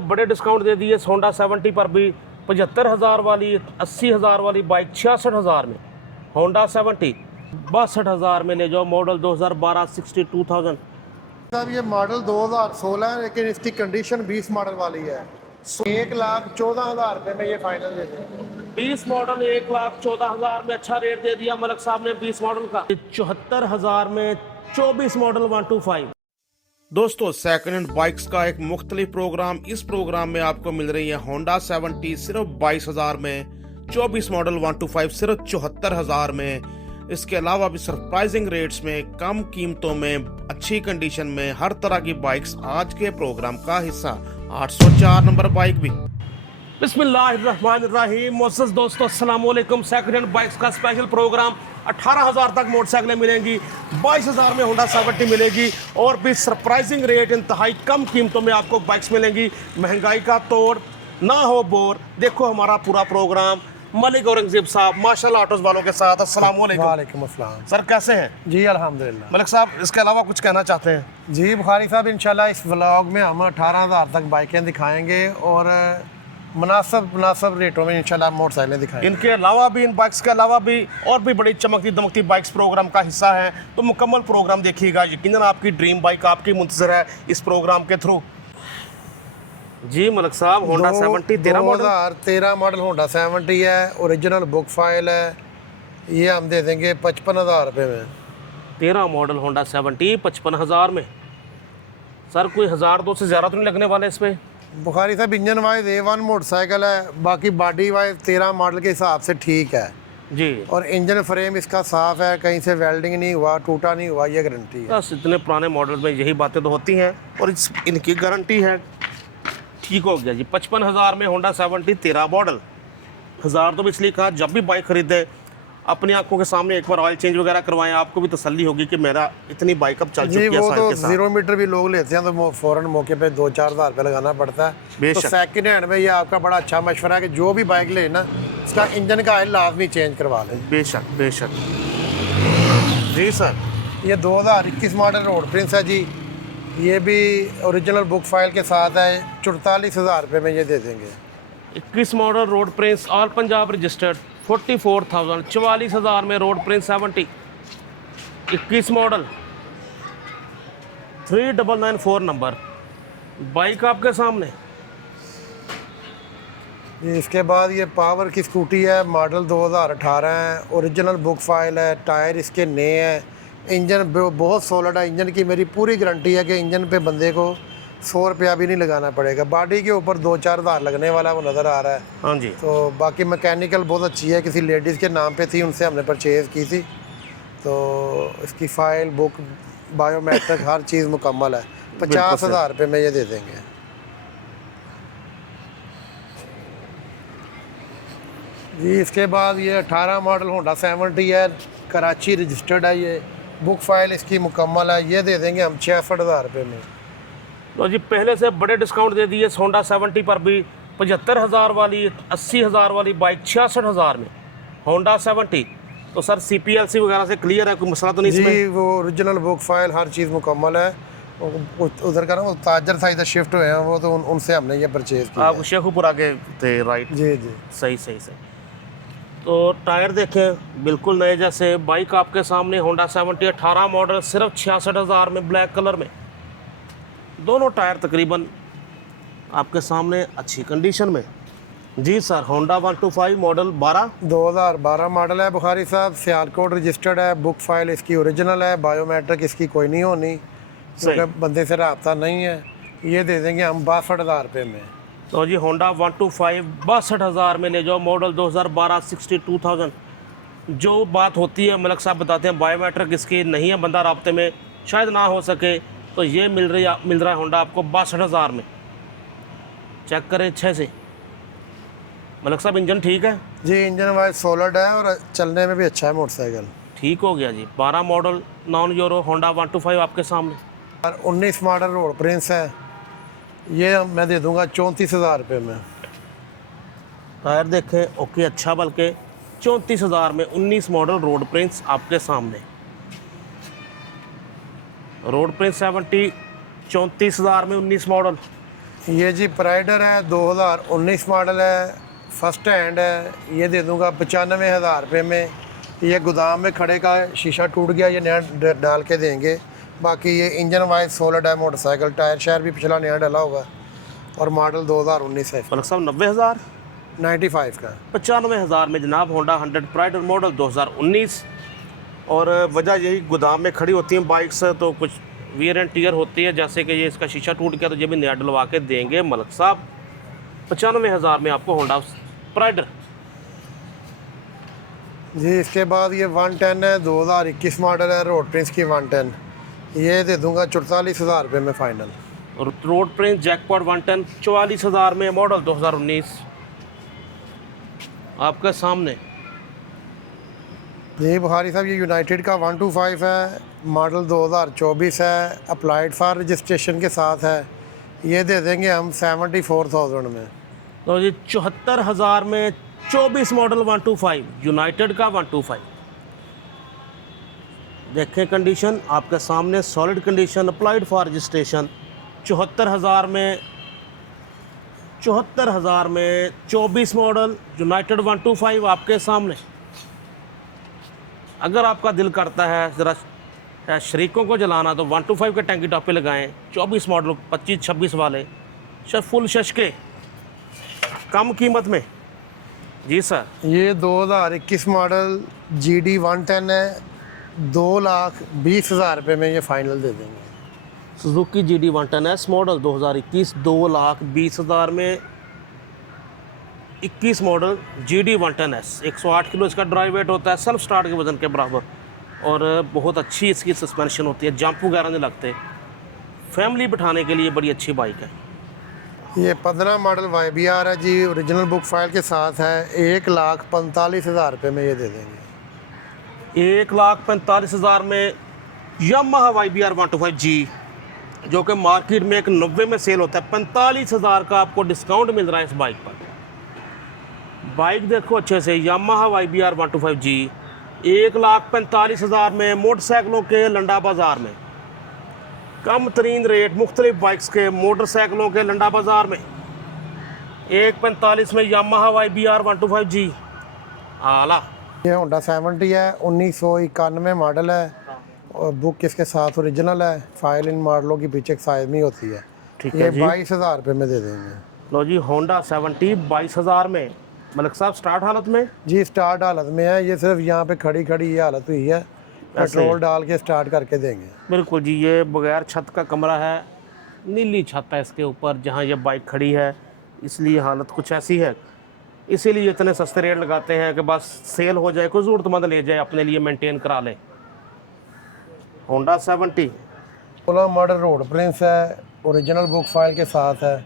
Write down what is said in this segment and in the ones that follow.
बड़े डिस्काउंट दे दिए होंडा 70 पर भी। 75,000 वाली, 80,000 वाली बाइक 66,000 में। होंडा 70 62,000 में ले जाओ। मॉडल 2012 62,000। साहब ये मॉडल 2016 है, लेकिन इसकी कंडीशन 20 मॉडल वाली है। 1,14,000 रुपये में ये फाइनल दे दें। 20 मॉडल 1,14,000 में अच्छा रेट दे दिया मलक साहब ने 20 मॉडल का। 74,000 में 24 मॉडल 125। दोस्तों, सेकंड हैंड बाइक्स का एक मुख्तलिफ प्रोग्राम। इस प्रोग्राम में आपको मिल रही है होंडा 70 सिर्फ 22,000 में, 24 मॉडल 125 सिर्फ 74,000 में। इसके अलावा भी सरप्राइजिंग रेट्स में, कम कीमतों में, अच्छी कंडीशन में हर तरह की बाइक्स आज के प्रोग्राम का हिस्सा। 804 नंबर बाइक भी। बिस्मिल्लाहिर्रहमानिर्रहीम। मोअज़्ज़ज़ दोस्तों, अस्सलाम वालेकुम। सेकंड हैंड बाइक्स का स्पेशल प्रोग्राम। 18,000 तक मोटरसाइकिलें मिलेंगी, 22,000 में होंडा 70 मिलेगी और भी सरप्राइजिंग रेट, इंतहाई कम कीमतों में आपको बाइक्स मिलेंगी। महंगाई का तोड़ ना हो बोर। देखो हमारा पूरा प्रोग्राम मलिक औरंगजेब साहब माशाल्लाह ऑटोज वालों के साथ। अस्सलाम वालेकुम। वालेकुम अस्सलाम। सर कैसे हैं? जी अल्हम्दुलिल्लाह। मलिक साहब, इसके अलावा कुछ कहना चाहते हैं? जी बुखारी साहब, इंशाल्लाह इस व्लॉग में हम 18,000 तक बाइकें दिखाएंगे और मुनासिब रेटों में इंशाल्लाह मोटरसाइकिलें दिखाएंगे। इनके अलावा भी, इन बाइक्स के अलावा भी और भी बड़ी चमकती दमकती बाइक्स प्रोग्राम का हिस्सा है, तो मुकम्मल प्रोग्राम देखिएगा। यकीनन आपकी ड्रीम बाइक आपकी मुंतज़र है इस प्रोग्राम के थ्रू। जी मलिक साहब, होंडा 70 13 मॉडल 2013 मॉडल होंडा 70 है, ओरिजिनल बुक फाइल है। ये हम दे देंगे 55,000 रुपये में। 13 मॉडल होंडा 70 55,000 में। सर कोई 1,000-2 से ज़्यादा तो नहीं लगने वाले इस पर? बुखारी साहब, इंजन वाइज A1 मोटरसाइकिल है, बाकी बॉडी वाइज 13 मॉडल के हिसाब से ठीक है जी। और इंजन फ्रेम इसका साफ है, कहीं से वेल्डिंग नहीं हुआ, टूटा नहीं हुआ, ये गारंटी है। बस इतने पुराने मॉडल में यही बातें तो होती हैं और इनकी गारंटी है। ठीक हो गया जी। 55,000 में होंडा 70 13 मॉडल। 1,000 तो इसलिए कहा, जब भी बाइक खरीदे अपनी आंखों के सामने एक बार ऑयल चेंज वगैरह करवाएं, आपको भी तसल्ली होगी कि मेरा इतनी बाइक अब चल चुकी है। वो तो 0 मीटर भी लोग लेते हैं तो फ़ौरन मौके पे 2-4 हज़ार रुपये लगाना पड़ता है। तो सेकंड हैंड में ये आपका बड़ा अच्छा मशवरा है कि जो भी बाइक ले ना, इसका इंजन का ऑयल लाजमी चेंज करवा लें। बेशक बेशक जी सर। ये 2021 मॉडल रोड प्रिंस है जी। ये भी ओरिजिनल बुक फाइल के साथ है। 44,000 रुपये में ये दे देंगे। 21 model road Prince all Punjab registered 44,000। 44,000 में road Prince 70 21 model 3994 number bike आपके सामने। इसके बाद ये पावर की स्कूटी है, मॉडल 2018 है, ओरिजिनल बुक फाइल है, टायर इसके नए हैं, इंजन बहुत सॉलिड है। इंजन की मेरी पूरी गारंटी है कि इंजन पे बंदे को 100 रुपया भी नहीं लगाना पड़ेगा। बॉडी के ऊपर 2-4 हज़ार लगने वाला वो नज़र आ रहा है। हाँ जी। तो बाकी मैकेनिकल बहुत अच्छी है, किसी लेडीज़ के नाम पे थी, उनसे हमने परचेज़ की थी। तो इसकी फ़ाइल बुक बायोमेट्रिक हर चीज़ मुकम्मल है। 50,000 रुपये में ये दे देंगे। जी इसके बाद ये 18 मॉडल होंडा 70 है, कराची रजिस्टर्ड है। ये बुक फाइल इसकी मुकम्मल है। ये दे देंगे हम 66,000 रुपये में। तो जी पहले से बड़े डिस्काउंट दे दिए होंडा 70 पर भी। 75,000 वाली, 80,000 वाली बाइक 66,000 में होंडा 70। तो सर CPLC वगैरह से क्लियर है, कोई मसला तो नहीं इसमें? जी वो ओरिजिनल बुक फाइल हर चीज़ मुकम्मल है। उधर का ना वो ताजर था, इधर शिफ्ट हुए हैं वो, तो उनसे हमने ये परचेज़ किया। आप शेखुपुरा के थे, राइट? जी जी सही सही सही। तो टायर देखें बिल्कुल नए जैसे। बाइक आपके सामने होंडा 70 18 मॉडल सिर्फ 66,000 में, ब्लैक कलर में। दोनों टायर तकरीबन आपके सामने अच्छी कंडीशन में। जी सर, होंडा 125 मॉडल 2012 मॉडल है बुखारी साहब। सियालकोट रजिस्टर्ड है। बुक फाइल इसकी ओरिजिनल है। बायोमेट्रिक इसकी कोई नहीं होनी क्योंकि बंदे से रब्ता नहीं है। ये दे देंगे हम 62,000 रुपये में। तो जी होंडा 125 62,000 में ले जाओ। मॉडल 2012 62,000। जो बात होती है मलक साहब बताते हैं, बायोमेट्रिक इसकी नहीं है, बंदा राब्ते में शायद ना हो सके, तो ये मिल रहा है होंडा आपको 62,000 में। चेक करें अच्छे से मलक साहब, इंजन ठीक है जी। इंजन वाइज सॉलिड है और चलने में भी अच्छा है मोटरसाइकिल। ठीक हो गया जी। 12 मॉडल नॉन यूरो होंडा 125 आपके सामने। और 19 मॉडल रोड प्रिंस है। ये मैं दे दूंगा 34,000 रुपये में। टायर देखें ओके, अच्छा, बल्कि 34,000 में 19 मॉडल रोड प्रिंस आपके सामने। रोड प्रिंस 70 34,000 में 19 मॉडल। ये जी प्राइडर है, 2019 मॉडल है, फर्स्ट हैंड है। ये दे दूंगा 95,000 रुपये में। ये गोदाम में खड़े का शीशा टूट गया, ये नया डाल के देंगे। बाकी ये इंजन वाइज सॉलिड है, मोटरसाइकिल टायर शायर भी पिछला नया डाला होगा और मॉडल 2019 है। मलिक साहब 90,000 95 का 95,000 में जनाब होंडा 100 प्राइडर मॉडल 2019। और वजह यही गोदाम में खड़ी होती हैं बाइक्स तो कुछ वियर एंड टीयर होती है, जैसे कि ये इसका शीशा टूट गया तो ये भी नया डलवा के देंगे मलिक साहब। 95,000 में आपको होंडा प्राइडर जी। इसके बाद ये 110 है, 2021 मॉडल है, रोड प्रिंस की 110। ये दे दूंगा 44,000 रुपये में फाइनल। और रोड प्रिंस जैकपॉट 110 44,000 में मॉडल 2019 आपके सामने। जी बुखारी साहब, ये यूनाइटेड का 125 है, मॉडल 2024 है, अप्लाइड फॉर रजिस्ट्रेशन के साथ है। ये दे देंगे हम 74,000 में। तो जी 74,000 में 24 मॉडल 125 यूनाइटेड का 125। देखें कंडीशन आपके सामने, solid condition, applied for registration. 74,000 में 24 मॉडल यूनाइटेड 125 आपके सामने। अगर आपका दिल करता है ज़रा शरीकों को जलाना तो 125 के टैंकी टॉप पे लगाएं। 24 मॉडल 25-26 वाले फुल शशके कम कीमत में। जी सर। ये 2021 मॉडल GD 110 है, 2,20,000 रुपये में ये फाइनल दे देंगे। सुजुकी GD 110S मॉडल 2021 2,20,000 में। 21 मॉडल GD 110S 108 किलो इसका ड्राइव वेट होता है, सेल्फ स्टार्ट के वज़न के बराबर। और बहुत अच्छी इसकी सस्पेंशन होती है, जंप वगैरह नहीं लगते। फैमिली बिठाने के लिए बड़ी अच्छी बाइक है। ये 15 मॉडल YBR है जी, ओरिजिनल बुक फाइल के साथ है। 1,45,000 रुपये में ये दे देंगे। 1,45,000 में यामाहा YBR 125G जो कि मार्केट में एक 90 में सेल होता है, 45,000 का आपको डिस्काउंट मिल रहा है इस बाइक पर। बाइक देखो अच्छे से, यामाहा YBR 125G 1,45,000 में मोटरसाइकिलों के लंडा बाज़ार में। कम तरीन रेट मुख्तलिफ बाइक्स के मोटरसाइकिलों के लंडा बाज़ार में 1,45,000 में यामाहा YBR 125G आला। ये होंडा 70 है, 1991 मॉडल है और बुक इसके साथ ओरिजिनल है। फाइल इन मॉडलों की पीछे साइज में होती है। ठीक ये है जी। 22,000 रुपये में दे देंगे। लो जी होंडा 70 22,000 में मलिक साहब स्टार्ट हालत में। जी स्टार्ट हालत में है, ये सिर्फ यहाँ पे खड़ी खड़ी ये हालत हुई है, पेट्रोल डाल के स्टार्ट करके देंगे। बिल्कुल जी, ये बगैर छत का कमरा है, नीली छत है इसके ऊपर जहाँ ये बाइक खड़ी है, इसलिए हालत कुछ ऐसी है। इसीलिए इतने सस्ते रेट लगाते हैं कि बस सेल हो जाए, कोई ज़रूरतमंद ले जाए अपने लिए मेंटेन करा ले। होंडा 70 16 मॉडल रोड प्रिंस है, ओरिजिनल बुक फाइल के साथ है।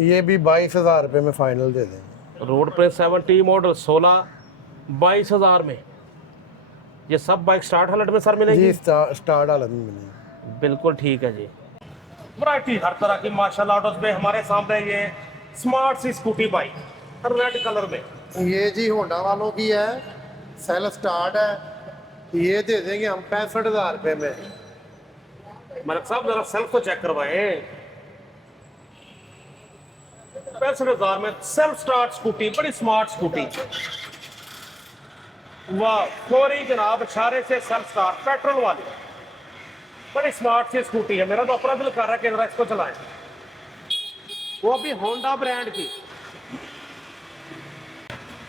ये भी 22,000 रुपये में फाइनल दे देंगे। रोड प्रेस 70 मॉडल 16-22,000 में। ये सब बाइक स्टार्ट हालत में सर मिलेगी जी स्टार्ट हालत में मिलेगी। बिल्कुल ठीक है जी। वैरायटी हर तरह की माशाल्लाह ऑटोज में हमारे सामने ये स्मार्ट सी स्कूटी बाइक रेड कलर में। ये जी होंडा वालों की है, सेल स्टार्ट है। ये दे देंगे हम 65,000 रुपये में। मलिक साहब जरा सेल्फ तो चेक करवाए। 65,000 में सेल्फ स्टार्ट स्कूटी, बड़ी स्मार्ट स्कूटी। वाह फौरी जनाब इशारे से सेल्फ स्टार्ट पेट्रोल वाली बड़ी स्मार्ट सी स्कूटी है। मेरा तो अपना दिल कर रहा है कि जरा इसको चलाएं, वो भी होंडा ब्रांड की।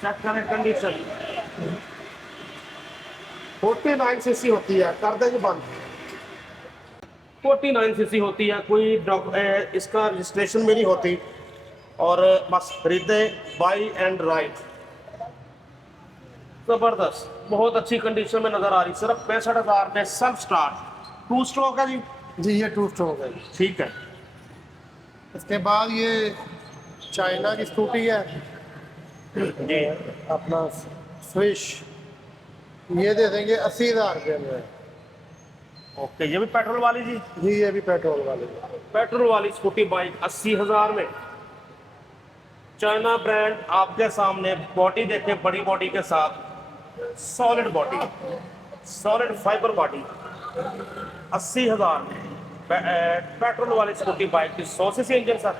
चेक करें कंडीशन। 49 सीसी होती है, कर देंगे बंद। 49 सीसी होती है, कोई इसका रजिस्ट्रेशन में नहीं होती और बस खरीदे बाई एंड राइट। ज़बरदस्त, बहुत अच्छी कंडीशन में नज़र आ रही। सिर्फ 65,000 में सेल्फ स्टार्ट 2 स्ट्रोक है जी। जी ये 2 स्ट्रोक है। ठीक है। इसके बाद ये चाइना की स्कूटी है जी अपना स्विश, ये दे देंगे 80,000 रुपये में। ओके, ये भी पेट्रोल वाली जी। जी ये भी पेट्रोल वाली। पेट्रोल वाली स्कूटी बाइक 80,000 में। चाइना ब्रांड आपके सामने। बॉडी देखें, बड़ी बॉडी के साथ solid body, solid fibre body. 80,000 में पेट्रोल वाली स्कूटी बाइक की 100 सीसी इंजन सर।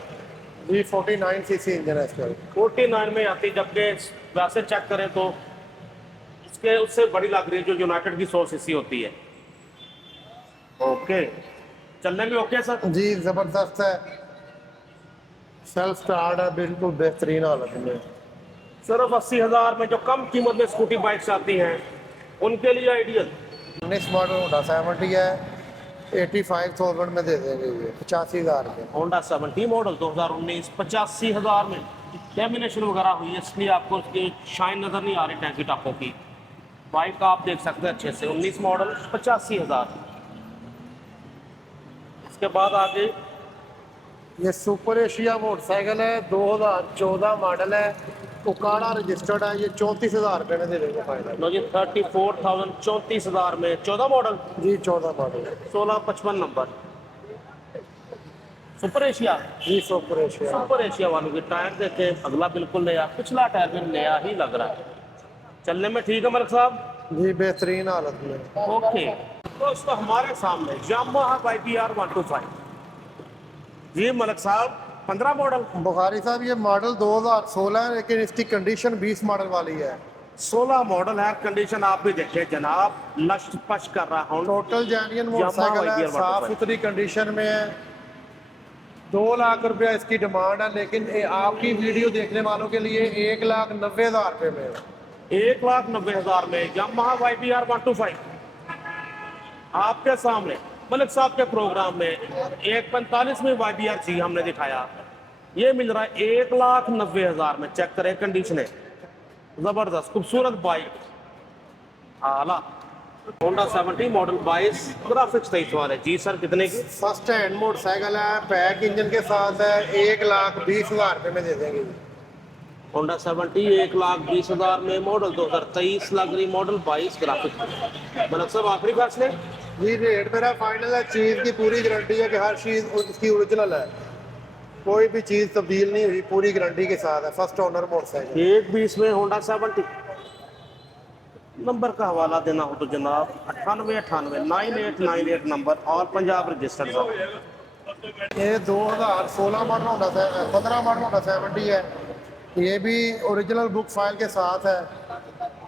जी 49 सीसी इंजन है इसका। 49 में आती, जबकि वैसे चेक करें तो इसके उससे बड़ी लग रही है जो यूनाइटेड की 100 सीसी होती है। ओके, चलने में ओके सर? जी ज़बरदस्त है, सेल्फ स्टार्ट है, बिल्कुल बेहतरीन हालत में। सिर्फ 80,000 में जो कम कीमत में स्कूटी बाइक्स आती हैं उनके लिए आइडियल। 19 मॉडल होंडा 70 है, 85,000 में दे देंगे ये, 85,000 में। होंडा 70 मॉडल 2019 85,000 में। लेमिनेशन वगैरह हुई है, इसलिए आपको उसकी शाइन नज़र नहीं आ रही टैंकी टापों की। बाइक आप देख सकते हैं अच्छे से, 19 मॉडल 85,000। इसके बाद आगे ये सुपर एशिया मोटरसाइकिल है, 2014 मॉडल है, उकाड़ा रजिस्टर्ड है, ये 34,000 रुपये में दे देंगे फाइनल। लो जी 34,000 34,000 में 14 मॉडल जी 14 मॉडल 1655 नंबर सुपर एशिया। जी सुपर एशिया। सुपर एशिया वालों के टायर देखें, अगला बिल्कुल नया, पिछला टायर भी नया ही लग रहा है। चलने में ठीक है मलिक साहब? जी बेहतरीन हालत में। ओके दोस्तों, हमारे सामने यामाहा YBR 125। जी मलिक साहब, 15 मॉडल बुखारी साहब ये मॉडल 2016 है, लेकिन इसकी कंडीशन 20 मॉडल वाली है। 16 मॉडल है, कंडीशन आप भी देखें जनाब, लश पश कर रहा हूँ। टोटल जेन्युइन मोटरसाइकिल है, YBR साफ सुथरी कंडीशन में है। 2 लाख रुपया इसकी डिमांड है, लेकिन आपकी वीडियो देखने वालों के लिए 1,90,000 रुपये में है। 1,90,000 में यामाहा YBR 125 आपके सामने मलिक साहब के प्रोग्राम में 1,45 में YBR G हमने दिखाया, ये मिल रहा है 1,90,000 में। चेक करें कंडीशन है, जबरदस्त खूबसूरत बाइक, आला। होंडा 70 मॉडल 22, ग्राफिक्स 23 वाले। जी सर, कितने की? फर्स्ट हैंड मोटरसाइकिल है, पैक इंजन के साथ है, 1,20,000 रुपये में दे देंगे। होंडा 70 1,20,000 में, मॉडल 2023 लग रही, मॉडल 22, ग्राफिक्स। मतलब सब आखिरी फैसले। जी रेट मेरा फाइनल है, चीज़ की पूरी गारंटी है कि हर चीज़ उसकी ओरिजिनल है, कोई भी चीज़ तब्दील नहीं हुई, पूरी गारंटी के साथ है, फर्स्ट ओनर मोटरसाइकिल। 1,20 में होंडा 70। नंबर का हवाला देना हो तो जनाब 9898 नंबर और पंजाब रजिस्टर्ड साहब। ये 2016 मॉडल होंडा 15 मॉडल होंडा 70 है, ये भी ओरिजिनल बुक फाइल के साथ है,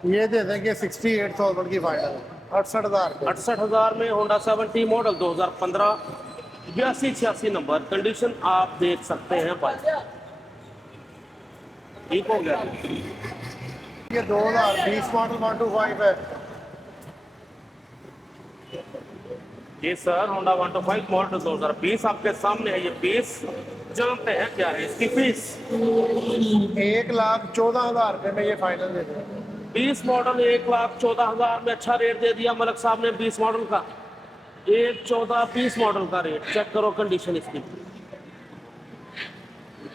ये दे देंगे 68,000 की फाइनल, 68,000 रुपये। 68,000 में होंडा 70 मॉडल 2015, 8286 नंबर, कंडीशन आप देख सकते हैं भाई, ठीक हो गया। ये 2020 मॉडल 125 है। जी सर, होंडा 125 मॉडल 2020 आपके सामने है। ये फीस जानते हैं क्या है इसकी फीस? 1,14,000 रुपये में ये फाइनल दे देंगे। 20 मॉडल 1,14,000 में अच्छा रेट दे दिया मलिक साहब ने। 20 मॉडल का 1,14 20 मॉडल का रेट चेक करो, कंडीशन इसकी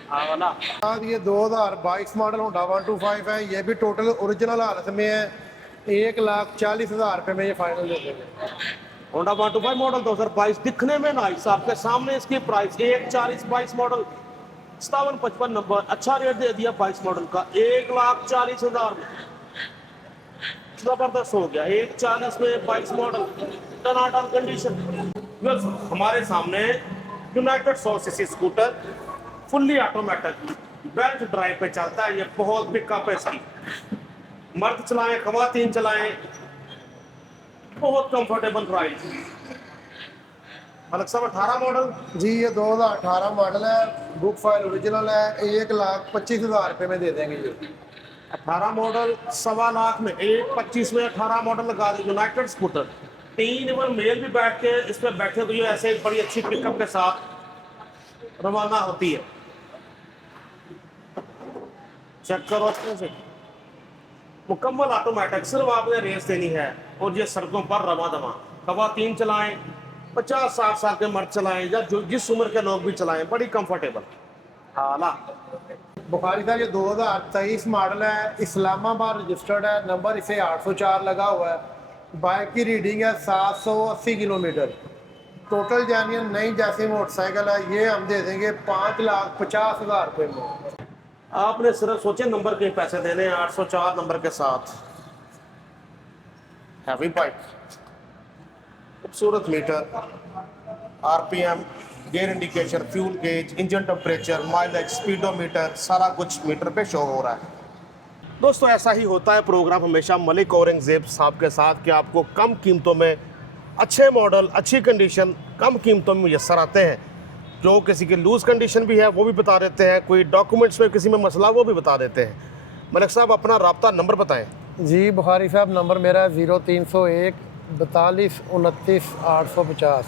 वाला। ये 2022 मॉडल होंडा 125 है, ये भी टोटल ओरिजिनल हालत में है, 1,40,000 रुपये में ये फाइनल दे देंगे। होंडा 125 मॉडल 2022 दिखने में नाइस, आपके सामने इसकी प्राइस 1,40,000। 22 मॉडल 5755 नंबर, अच्छा रेट दे दिया 22 मॉडल का 1,40,000 में। जबरदस्त हो गया, 1,40,000 में 22 मॉडल, टनाटन कंडीशन। हमारे सामने United 100 CC scooter, fully automatic, belt drive पे चलता है। ये बहुत पिकअप है इसकी, मर्द चलाएं खवातीन चलाएं, बहुत कंफर्टेबल राइड। मलिक साहब 18 मॉडल। जी ये 2018 मॉडल है, बुक फाइल ओरिजिनल है, 1,25,000 रुपये में दे देंगे ये। 18 मॉडल 1.25 लाख में, 1,25 में 18 मॉडल लगा दी। यूनाइटेड स्कूटर 3 इवन मेल भी बैठ के इस पर बैठे तो ये ऐसे बड़ी अच्छी पिकअप के साथ रवाना होती है। चेक करो अच्छे से, मुकम्मल ऑटोमेटिक, सिर्फ आपने रेस देनी है और ये सड़कों पर रवा दवा। खवातीन चलाएं, 50-60 साल के मर्द चलाएं, या जो जिस उम्र के लोग भी चलाएं, बड़ी कंफर्टेबल। हाला बुखारी साहब ये 2023 मॉडल है, इस्लामाबाद रजिस्टर्ड है, नंबर इसे 804 लगा हुआ है, बाइक की रीडिंग है 780 किलोमीटर, टोटल जेन्युइन नई जैसी मोटरसाइकिल है। ये हम दे देंगे 5,50,000 रुपये में। आपने सिर्फ सोचे नंबर के पैसे देने हैं 804 नंबर के साथ। हैवी बाइक, खूबसूरत meter, RPM gear indication, fuel gauge, engine temperature, mileage, speedometer, सारा कुछ मीटर पे शो हो रहा है। दोस्तों ऐसा ही होता है प्रोग्राम हमेशा मलिक औरंगजेब साहब के साथ कि आपको कम कीमतों में अच्छे मॉडल, अच्छी कंडीशन, कम कीमतों में मुयसर आते हैं। जो किसी की लूज़ कंडीशन भी है वो भी बता देते हैं, कोई डॉक्यूमेंट्स में किसी में मसला वो भी बता देते हैं। मलिक साहब अपना राब्ता नंबर बताएं। जी बुखारी साहब, नंबर मेरा 0301 42 29 850,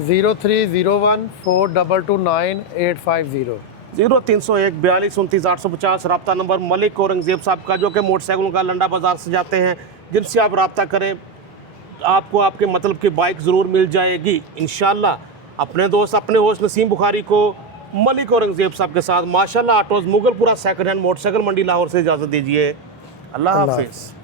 0301 4229 850। 0301 42 29 850 रब्ता नंबर मलिक औरंगजेब साहब का, जो कि मोटरसाइकिलों का लंडा बाज़ार से जाते हैं, जिनसे आप रब्ता करें आपको आपके मतलब की बाइक ज़रूर मिल जाएगी इंशाल्लाह। अपने दोस्त अपने होस्ट नसीम बुखारी को मलिक औरंगजेब साहब के साथ माशाल्लाह autos Mughalpura second hand motorcycle मंडी लाहौर से इजाज़त दीजिए। अल्लाह हाफिज़।